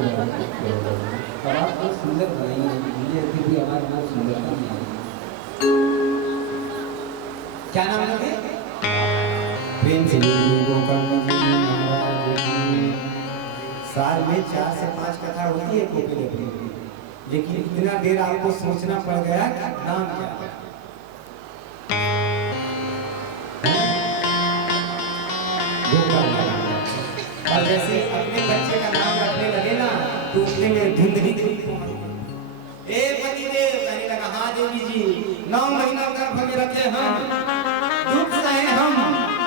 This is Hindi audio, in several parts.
और आप बहुत सुंदर बनाई है, ये फिर भी हमारे बहुत सुंदरता नहीं आई। क्या नाम है? प्रेम से साल में 4 से 5 कथा होती है कोकिले की, लेकिन इतना देर आपको सोचना पड़ गया कि नाम क्या है। और जैसे अपने बच्चे का नाम रखने लगे ना तो उतने में धुंधली ए पति देव कहने लगा, हाँ देवी जी 9 महीना गर्भ में रखे हम, दुख सहे हम,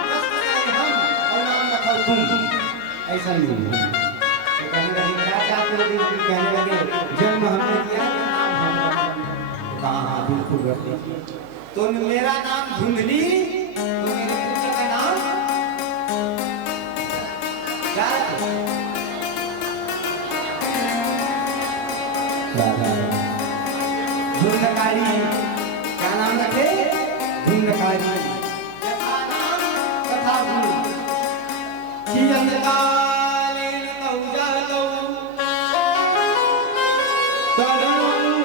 कष्ट सहे हम और नाम रखा तुम। ऐसा नहीं है। तो कहने लगे क्या चाहते हो देवी? कहने लगे जन्म हमने दिया, नाम हम कहा हाँ बिल्कुल रख लीजिए। तो मेरा नाम धुंधली, तो मेरे पुत्र का नाम क्या है? धुंधकारी। क्या नाम रखे? धुंधकारी। यथा नाम तथा गुण। जीवन कालेन कौजालो तरणं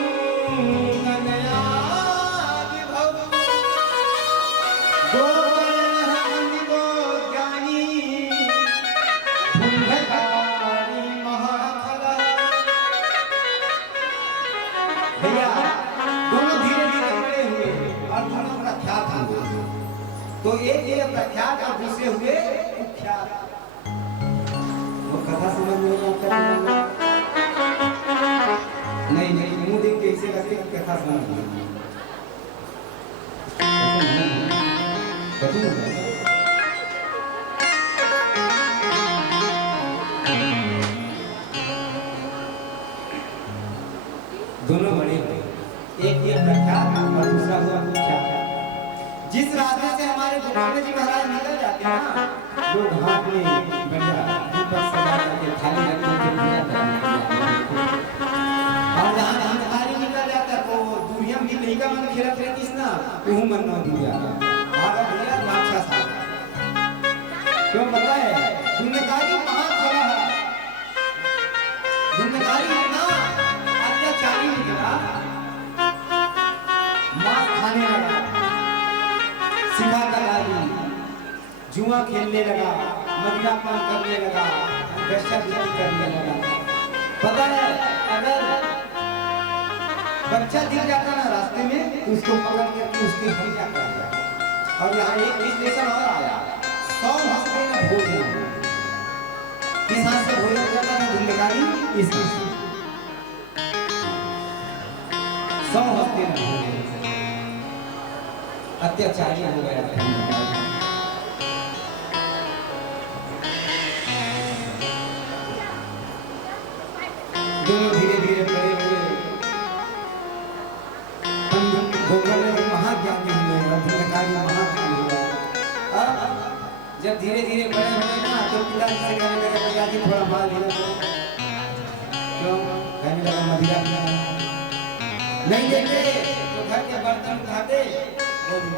कन्या विभव गोवर्णः अन्वितो ज्ञानी धुंधकारी महाफलः। भैया दोनों धीरे धीरे बड़े हुए और दोनों प्रख्यात हुए। तो एक ये प्रख्यात और दूसरे हुए कुख्यात। वो कथा समझ में नहीं आता? नहीं नहीं, मुंह देख के ऐसे लगते कि कथा समझ में नहीं। दोनों बड़े हुए, एक ये प्रख्यात और दूसरा हुआ कुख्यात। जिस रास्ते से हमारे गोपाल जी महाराज निकल जाते हैं ना, लोग हाथ में बढ़िया दीपक सजा करके थाली रख के पूजा करते हैं। और जहाँ धुंधकारी निकल जाता है तो दूरियां भी नहीं का मन खिलत रहती है ना, तो हूँ मन ना दूरिया भागा दूरिया राक्षस था। क्यों पता है? धुंधकारी महाफला है। धुंधकारी इतना अत्याचारी निकला, मांस खाने लगा, सिखा कलाली, जुआ खेलने लगा, मदिरापान करने लगा, वेश्यावृत्ति करने लगा। पता है अगर बच्चा दिख जाता ना रास्ते में तो उसको पकड़ करके उसकी हत्या कर दिया। और यहाँ एक विश्लेषण और आया, 100 हफ्ते में भोजन, किस हाथ से भोजन करता था धुंधकारी? इस 100 हफ्ते में भोजन। अत्याचारी हो गया था। दोनों धीरे धीरे बड़े हुए, गोवर्धन महाज्ञानी हुए और धुंधकारी महाज्ञानी हुआ। अब जब धीरे धीरे बड़े हुए ना तो पिताजी से कहने लगे, पिताजी थोड़ा मार दिया। क्यों? कहने लगा मदिरा नहीं देते तो घर के बर्तन उठाते, वो भी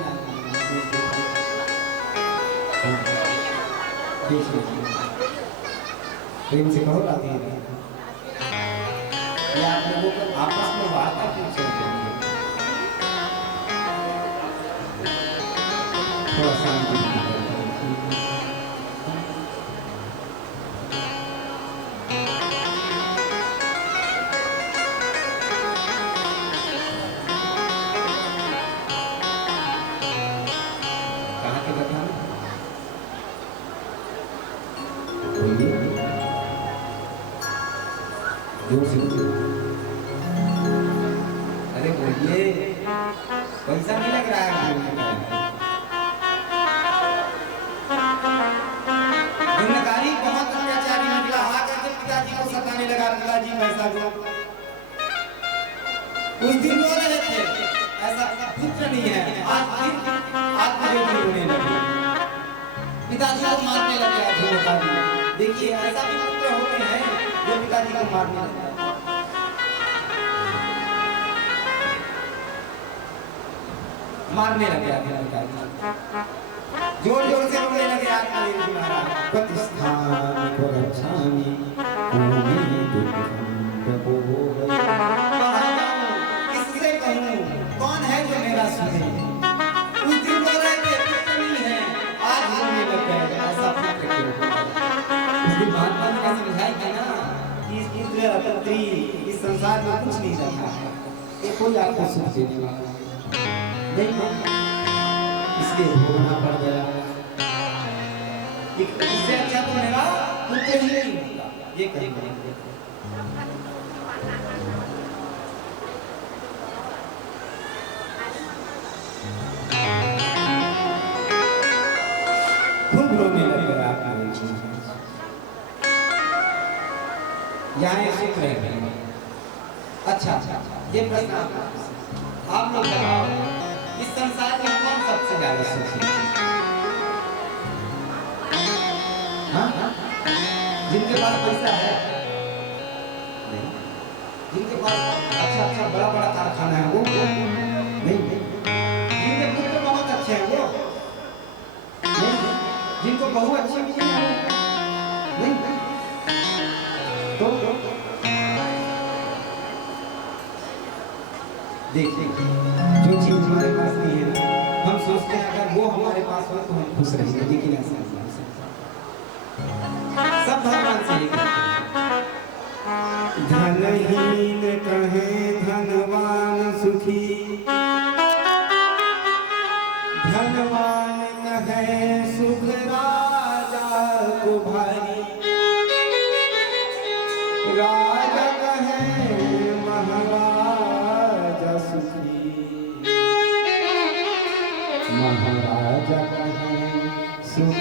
प्रेम से कहो राधे राधे। या आप लोगों को आपस में वार्ता क्यों चल रही है? थोड़ा शांति। कहाँ के कथा? जोर से अरे बोलिए, पैसा नहीं लग रहा है। धुंधकारी बहुत अत्याचारी निकला, आकर के पिताजी को सताने लगा, पिताजी पैसा दो। उस दिन रो रहे थे, ऐसा पुत्र नहीं है। आज फिर आत्महत्या होने लगी, पिताजी को मारने लगे धुंधकारी। देखिए ऐसा भी पुत्र होते हैं जो पिताजी को मारने लगे। मारने लगे जोर जोर से रोने लगे आत्मदेव जी महाराज। प्रतिष्ठान को रक्षामि पुत्र पुत्री इस संसार में कुछ नहीं रखा है, ये कोई आपको सुख देने वाला नहीं, इसलिए भोगना पड़ गया। इससे अच्छा तो मेरा पुत्र ही नहीं होता, ये कहेंगे। खूब रोने लगे आप यहाँ सुख रहे। अच्छा, ये प्रश्न आप लोग बताओ, इस संसार में कौन सबसे ज्यादा सुखी है? हाँ? जिनके पास पैसा है, नहीं। जिनके पास अच्छा बड़ा बड़ा कारखाना है वो नहीं। जिनके पुत्र बहुत अच्छे हैं वो नहीं। जिनको बहु अच्छी नहीं। तो देखिए, जो चीज हमारे पास नहीं है ना, हम सोचते हैं अगर वो हमारे पास हो तो हम खुश रहेंगे, लेकिन ऐसा नहीं। सब भगवान से ही धनहीन कहे धनवान सुखी, धनवान कहे सुख राजा को भारी, राजा कहे महाराजा सुखी, महाराजा कहे सुख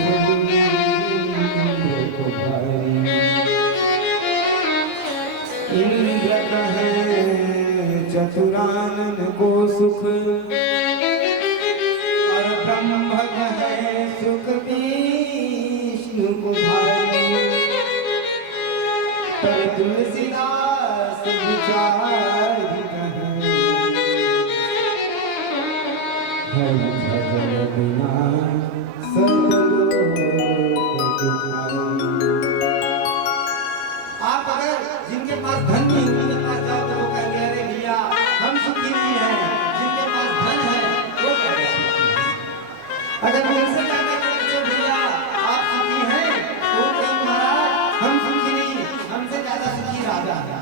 को भारी, इंद्र कहे चतुरानन को सुख, और ब्रह्म कहे सुख विष्णु को भारी, पर तुलसीदास विचार कहे हरि भजन बिना सब लोक दुखाई। आप अगर जिनके पास धन नहीं, उनके पास जाओ तो वो कहेंगे अरे भैया हम सुखी नहीं है। जिनके पास धन है वो कहते सुखी है। अगर उनसे जाकर पूछो भैया आप सुखी हैं, तो वो कहेंगे महाराज हम सुखी नहीं, हमसे ज्यादा सुखी राजा है।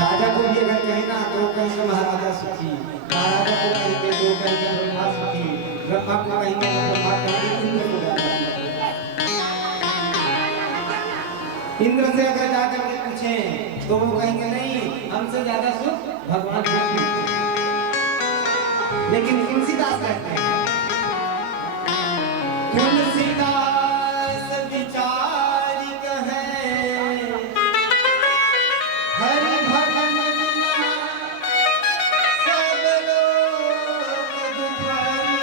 राजा को भी अगर कहे ना तो कहेंगे महाराजा सुखी, महाराजा को कहेंगे तो कहेंगे ब्रह्मा सुखी, ब्रह्मा को कहेंगे तो ब्रह्मा कहेंगे इंद्र को ज्यादा सुखी। इंद्र से अगर जाकर के पूछें तो वो कहेंगे नहीं हमसे ज्यादा सुख भगवान सुखी। लेकिन तुलसीदास कहते हैं तुलसीदास विचार कहे हरि भजन बिना सब लोक दुखाई।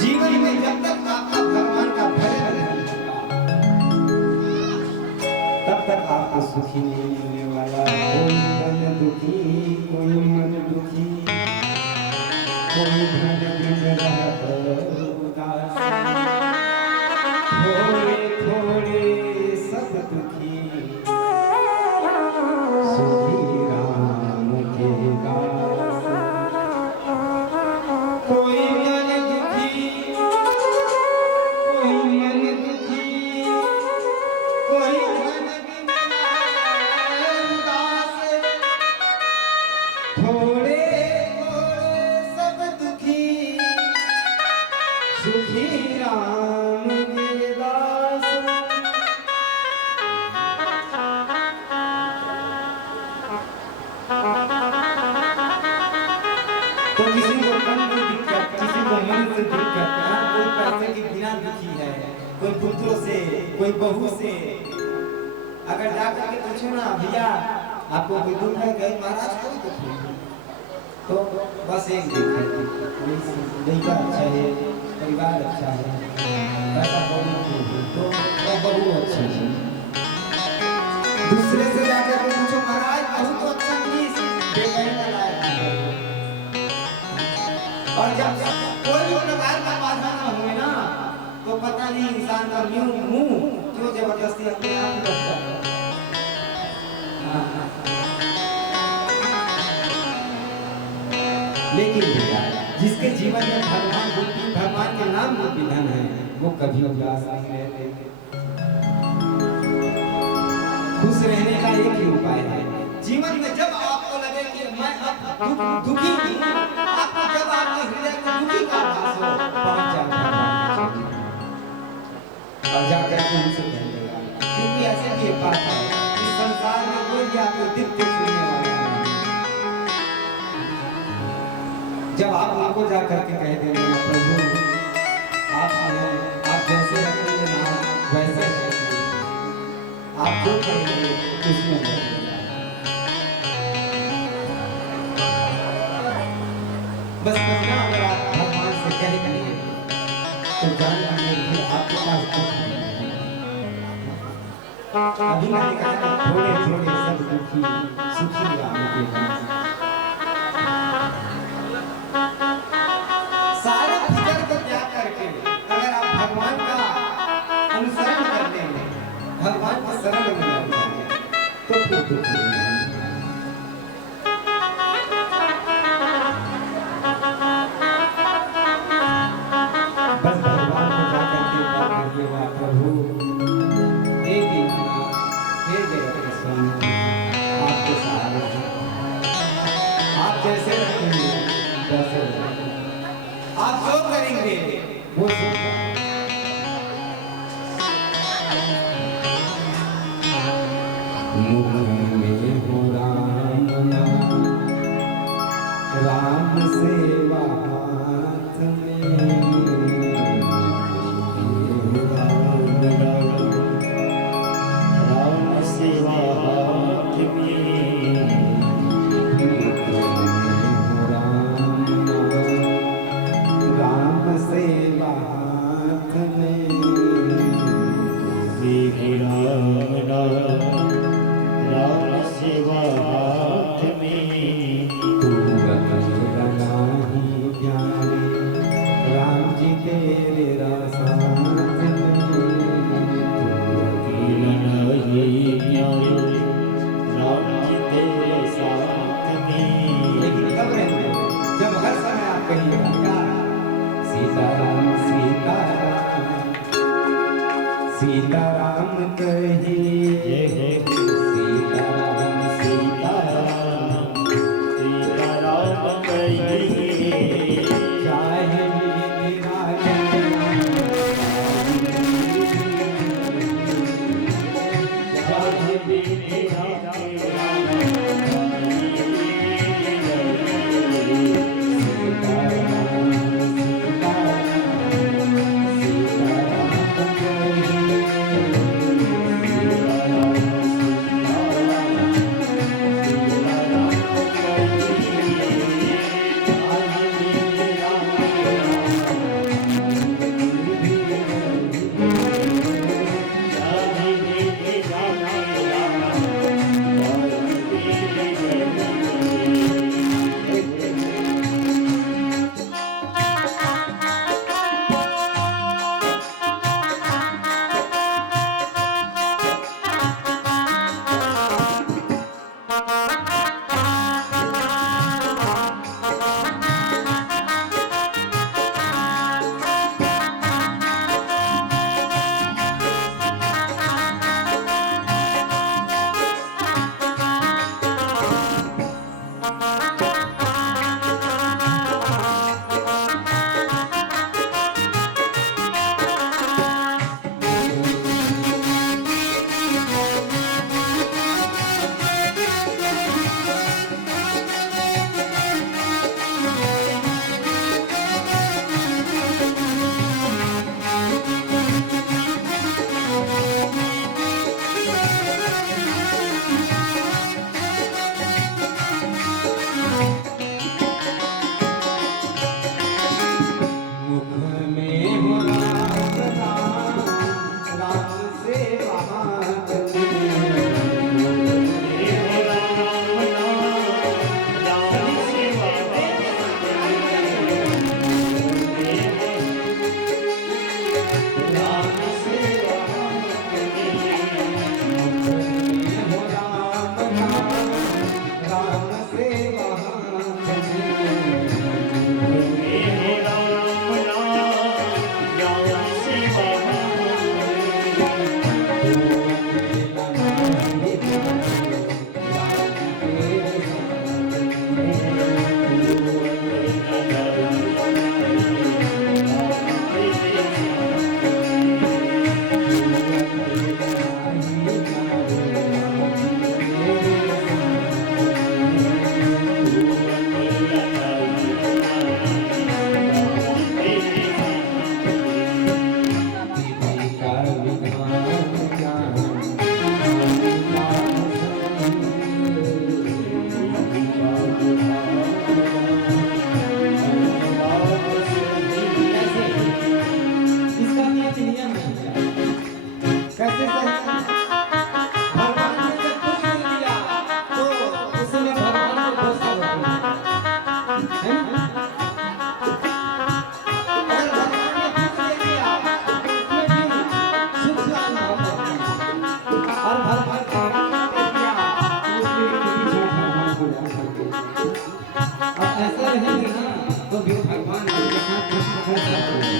जीवन में जब तक आपका भगवान का भजन नहीं होगा तब तक आपको सुखी नहीं मिलने वाला। कोई तन दुखी, कोई मन दुखी, कोई धन बिन रहत उदास, थोड़े थोड़े सब दुखी, सुखी राम के दास। कोई मन दुखी, कोई मन दुखी, कोई धन बिन उदास, थोड़े थोड़े सब दुखी, सुखी राम के दास। तो किसी को मन में दिक्कत, किसी को मन से दिक्कत, कोई पैसे के बिना दुखी है, कोई पुत्रों से, कोई बहू से। अगर जाकर के पूछो ना भैया आपको कोई दुख है, गए महाराज कोई दुख नहीं, तो बस एक दुख है, लड़का अच्छा है, परिवार अच्छा है, पैसा कौड़ी नहीं है, तो बहू अच्छा है। दूसरे से जाकर के पूछो महाराज बहू तो अच्छा नहीं, बेबहू लायक है। और जब कोई भी प्रकार का बाधा ना हुए ना तो पता नहीं इंसान का मुंह क्यों जबरदस्ती अपने आप ही रखता है। लेकिन भैया जिसके जीवन में भगवान के नाम रूपी धन है वो कभी उदास नहीं रहते। खुश रहने का एक ही उपाय है। जीवन में जब आपको लगे कि मैं अब दुखी हूं, आपको जब आपके हृदय में दुखी का आभास हो, पहुंच जाओ और जाकर के उनसे कहिएगा, क्योंकि ऐसे भी एक बात है इस संसार में कोई भी आपको दिल से छूने वाला नहीं। जब आप उनको जाकर के कह देंगे प्रभु आप जैसे रखेंगे नाम वैसे आप जो करेंगे उसमें बस करना। अगर आप भगवान से कह देंगे तो जान लीजिए कि आपके पास अभी मैंने कहा थोड़े थोड़े सब दुखी सुखी राम के सारे फिक्र को त्याग करके अगर आप भगवान का अनुसरण करते हैं, भगवान को शरण में जाते हैं तो फिर दुख नहीं है। बस भगवान को जाकर के बात करिएगा, प्रभु हे दीनानाथ हे जगत के स्वामी आपके सहारे हैं, आप जैसे रखेंगे वैसे आप जो करेंगे वो सब। मुख में हो राम नाम, राम सेवा हाथ में, राम सेवा हाथ में, राम सेवा हाथ में, राम नाम, राम अब ऐसा रहेंगे ना तो भी भगवान आपके साथ कुछ न कुछ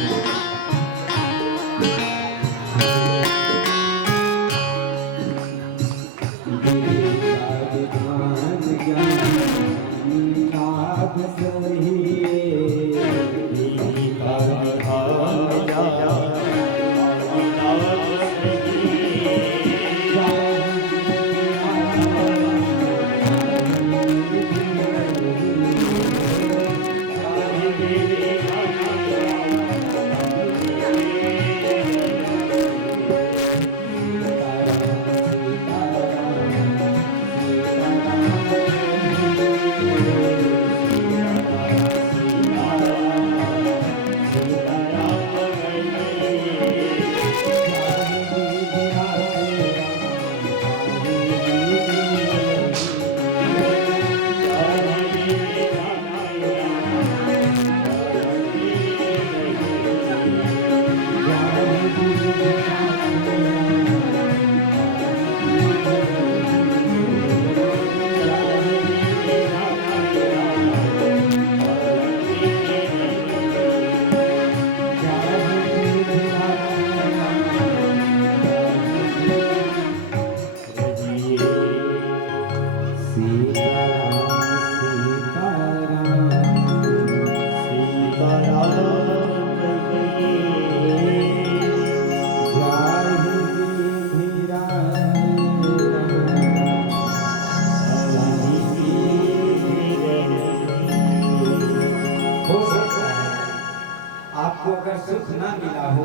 आपको अगर सुख ना मिला हो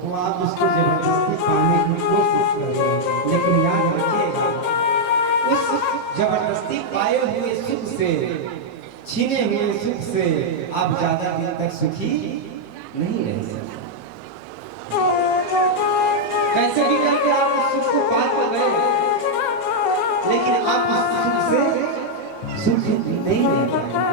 तो आप उसको जबरदस्ती पाने की कोशिश करें, लेकिन याद रखिएगा उस जबरदस्ती पाए हुए सुख से, छीने हुए सुख से आप ज्यादा दिन तक सुखी नहीं रह सकते। कैसे भी करके आप उस सुख को पा तो गए, लेकिन आप उस सुख से सुखी नहीं रह पाएंगे।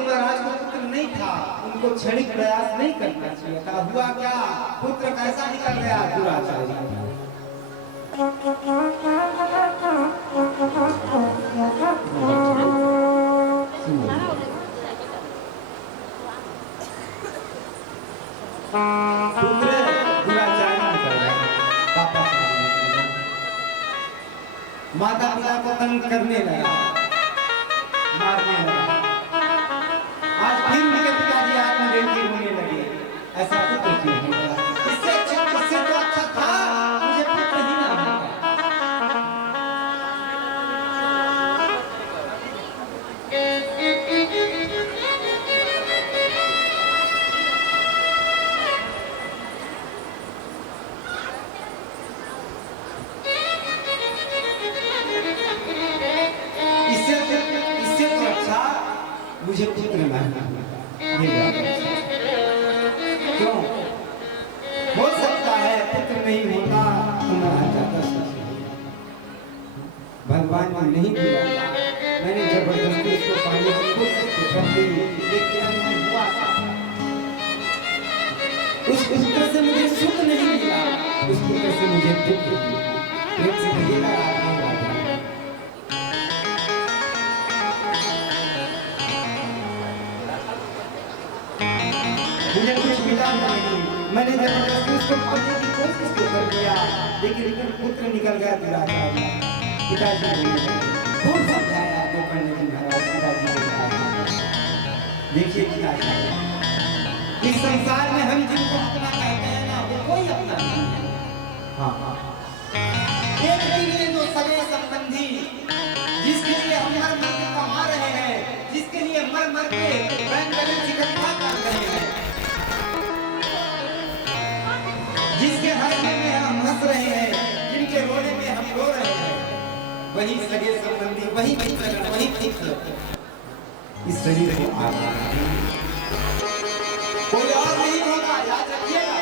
महाराज को पुत्र नहीं था, उनको क्षणिक प्रयास नहीं करना चाहिए था। हुआ क्या, पुत्र कैसा निकल गया दुराचारी। पुत्र दुराचारी निकल गया, पापा माता पिता को तंग करने लगा, मारने लगा। आज फिर उनके पिताजी आत्महत्या होने लगे। ऐसा पुत्र क्यों हुआ? इससे तो अच्छा था मुझे पुत्र ही ना मिला। इससे तो अच्छा मुझे पुत्र ना मिला। क्यों? हो सकता है पुत्र नहीं होता तो मैं ज्यादा भगवान ने नहीं दिया, मैंने जबरदस्ती इसको पाने की कोशिश कर दी, लेकिन हुआ उस पुत्र से मुझे सुख नहीं मिला, उस पुत्र से मुझे दुख मिला। प्रेम से कहिएगा आगे मुझे कुछ मिला नहीं, मैंने जबरदस्ती उसको पाने की कोशिश तो कर दिया, लेकिन पुत्र निकल गया दुराचारी। पिताजी ने खूब समझाया आपको पढ़ने की महाराज। पिताजी ने कहा देखिए पिताजी, इस संसार में हम जिनको अपना कहते हैं ना वो कोई अपना नहीं है। हाँ, एक दिन ये जो सगे संबंधी जिसके लिए हम मर मर के कमा रहे हैं, जिसके लिए मर मर के बैंक बैलेंस इकट्ठा कर रहे हैं, जिसके हंसने में हम हंस रहे हैं, जिनके रोने में हम रो रहे हैं, वही सगे संबंधी, वही मित्र, वही मित्र इस शरीर को आगे कोई और नहीं होगा, याद रखिएगा।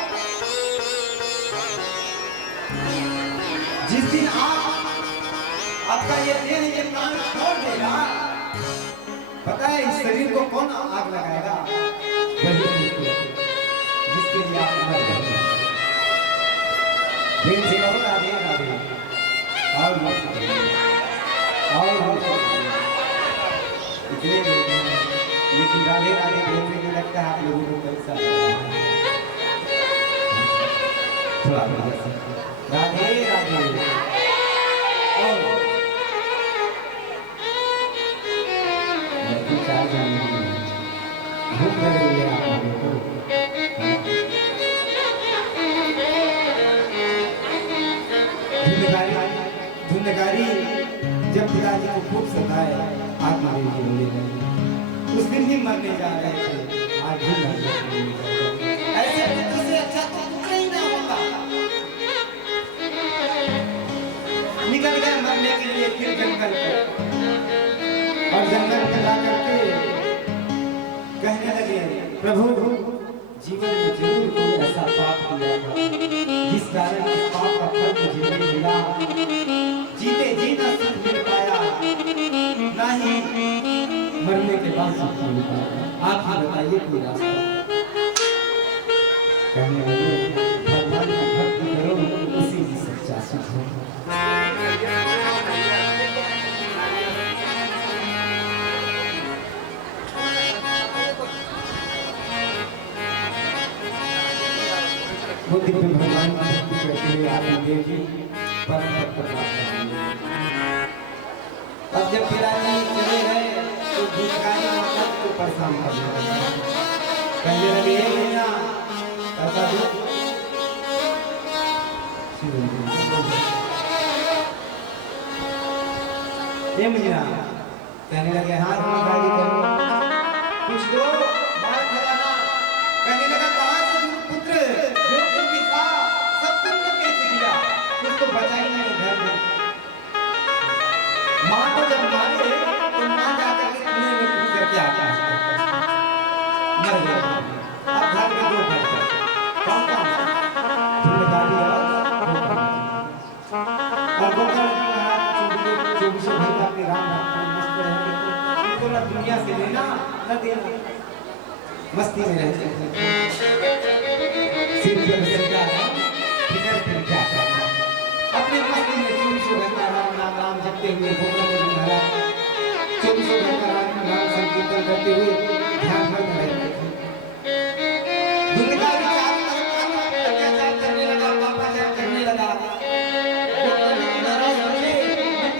जिस दिन आपका ये देह ये प्राण छोड़ देगा, पता है इस शरीर को कौन आग लगाएगा? वही मित्र जिसके लिए आप मर रहे हैं। प्रेम से कहो राधे राधे और मत राधे राधे राधे। और लड़की चाय जाने की भूख लग रही है आप लोगों को। धुंधकारी जब पिताजी को खूब सताए आत्मदेव जी बोले उस दिन ही मरने जा रहे थे, आज भी मरने ऐसे पुत्र से अच्छा तो कुछ ही ना होगा। निकल गए मरने के लिए फिर जंगल को, और जंगल में जा करके कहने लगे प्रभु जीवन में जरूर कोई ऐसा पाप किया था जिस कारण इस पाप का फल मुझे नहीं मिला, जीते जीना सुख मिल पाया, ना ही मरने के बाद सुख मिल पाया। आप ही बताइए कोई रास्ता। कहने लगे भगवान की भक्ति करो उसी में सच्चा सुख है। वो दिव्य भगवान की भक्ति करते हुए आत्मदेव जी परम भक्त प्राप्त हुए। अब जब पिताजी चले गए तो भिखारी मतलब को परेशान करने लगे, कहने लगे हे भैया ऐसा दो हे भैया, कहने लगे हाथ में गाली करो कुछ दो बाहर खजाना। कहने लगा कहाँ से पुत्र जो तुमने कहा सब तुमने कैसे दिया, कुछ तो बचा ही नहीं घर में। माँ को जब मारे तो माँ जाकर के कुएं में कूद करके आता है, मर गया। अब घर में दो बच्चे कौन कौन धुंधकारी और गोकर चौबीसों घंटा अपने राम मस्त रहेंगे, इनको न दुनिया से लेना न देना, मस्ती में रहते हैं। सिर पर सजा फिकर फिर क्या करना, अपने मस्ती में चौबीसों घंटा राम नाम राम जपते हुए चौबीसों घंटा राम संकीर्तन करते हुए ध्यान में रहते थे। धुंधकारी चारों तरफ अत्याचार करने लगा, पापाचार करने लगा।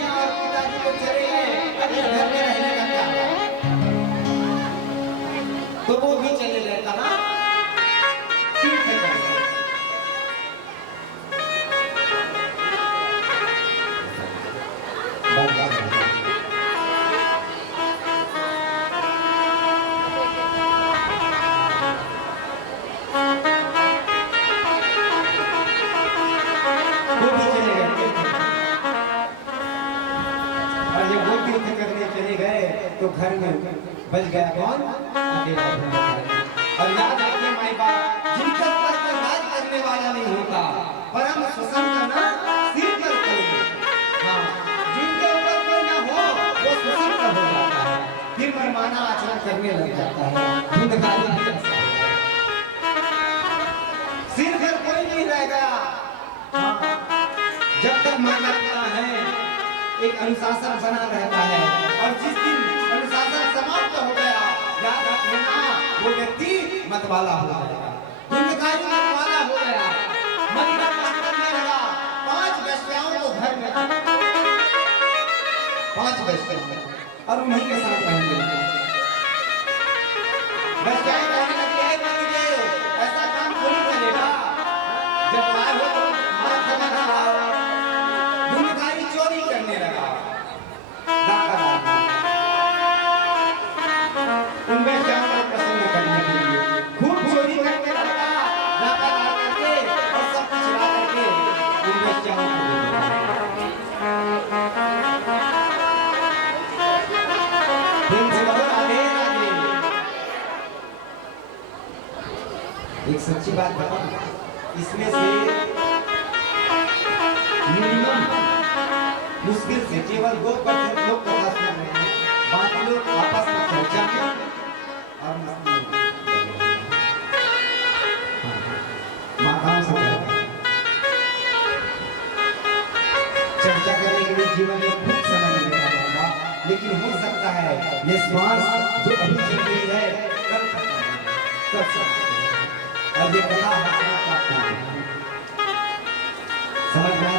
और पिताजी को चले गए, अपने घर में रहने का क्या, तो वो भी चले गए। कहाँ तो घर में बच गया कौन, अकेला धुंधकारी। और याद रखिए माई बाप, जिनके ऊपर कोई राज करने वाला नहीं होता, परम शोषण करना सिर पर करेंगे। हाँ, जिनके ऊपर कोई ना हो वो शोषण कर हो जाता है, फिर मनमाना आचरण करने लग जाता है। धुंधकारी भी ऐसा है, सिर पर कोई नहीं रह गया। हाँ, जब तक मानवता है एक अनुशासन बना रहता है, और जिस दिन अनुशासन समाप्त हो गया, याद रखना वो व्यक्ति मतवाला हो जाएगा। धुंधकारी मतवाला हो गया, मदिरा पान करने लगा, 5 वेश्याओं को घर में 5 वेश्याओं और उन्हीं के साथ रहने लगा। वेश्याएं कहने लगी ऐसा काम थोड़ी चलेगा, जब आए हो तो मार खाना खा। धुंधकारी चोरी करने लगा, उन वेश्याओं को प्रसन्न करने के लिए खूब चोरी करके लगा, डाका डाल करके और सब कुछ ला करके उन वेश्याओं को दे दिया। प्रेम से बोलो राधे राधे। एक सच्ची बात बताऊं, इसमें से मिनिमम मुश्किल से केवल 2% लोग कथा सुन रहे हैं, बाकी लोग आपस में चर्चा में और मस्ती में माधाम से चर्चा करने के लिए जीवन में खूब समय मिलेगा होगा, लेकिन हो सकता है ये श्वास जो अभी चल रही है कल खत्म कर सकते हैं, और ये कथा हंसना प्राप्त है। समझ में